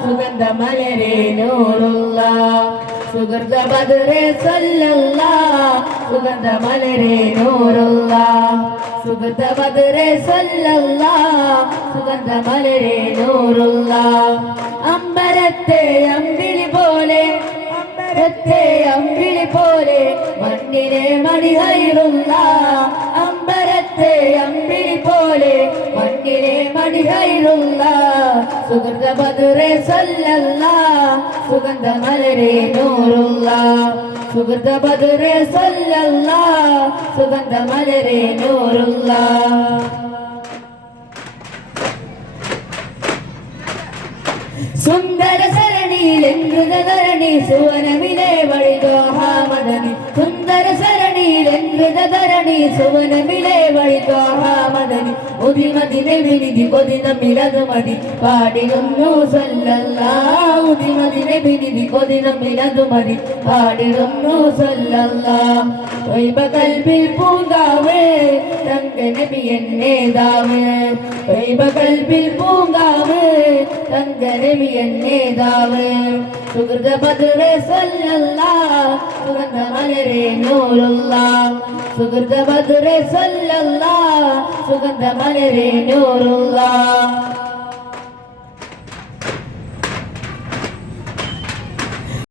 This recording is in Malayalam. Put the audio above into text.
സുഗന്ധ മലരെ നൂറുള്ള സുഗന്ധ ബദറെ സല്ലല്ല സുഗന്ധ മലരെ നൂറുള്ള സുഗന്ധ ബദറെ സല്ലല്ല സുഗന്ധ മലരെ നൂറുള്ള അമ്പരത്തെ അമ്പിളി പോലെ അമ്പരത്തെ അമ്പിളി പോലെ മണ്ണിനെ മണിഹൈറുള്ള അമ്പരത്തെ അമ്പിളി പോലെ മണ്ണിനെ മണിഹൈറുള്ള സുഗന്ധ ബദറെ സല്ലല്ല സുഗന്ധ മലരെ നൂറുള്ള സുഗന്ധ ബദറെ സല്ലല്ല സുഗന്ധ മലരെ നൂറുള്ള സുന്ദര സരണിയിൽ ധരണി സുവനമിലെ വഴിദോഹാമദനി സുന്ദര സരണിയിൽ ധരണി സുവനമിലെ വഴിദോഹാമദനി ഉദിമതിനെ വിനിധി കൊതിനമിലതു മതി പാടിടുന്നു സല്ലല്ലാഹ് ഉദിമതിനെ വിനിധി കൊതിനമിലതു മതി പാടിടുന്നു സല്ലല്ലാഹ് ത്വയ്ബ കൽബിൽ പൂങ്കാവേ തങ്ക നബി എന്നേതാവേ ത്വയ്ബ കൽബിൽ പൂങ്കാവേ തങ്ക നബി എന്നേതാവേ സുഗന്ധ ബദറെ സല്ലല്ലാഹ് സുഗന്ധ മലരെ നൂറുള്ള സുഗന്ധ ബദറെ സല്ലല്ലാഹ് സുഗന്ധ മലരെ നൂറുള്ള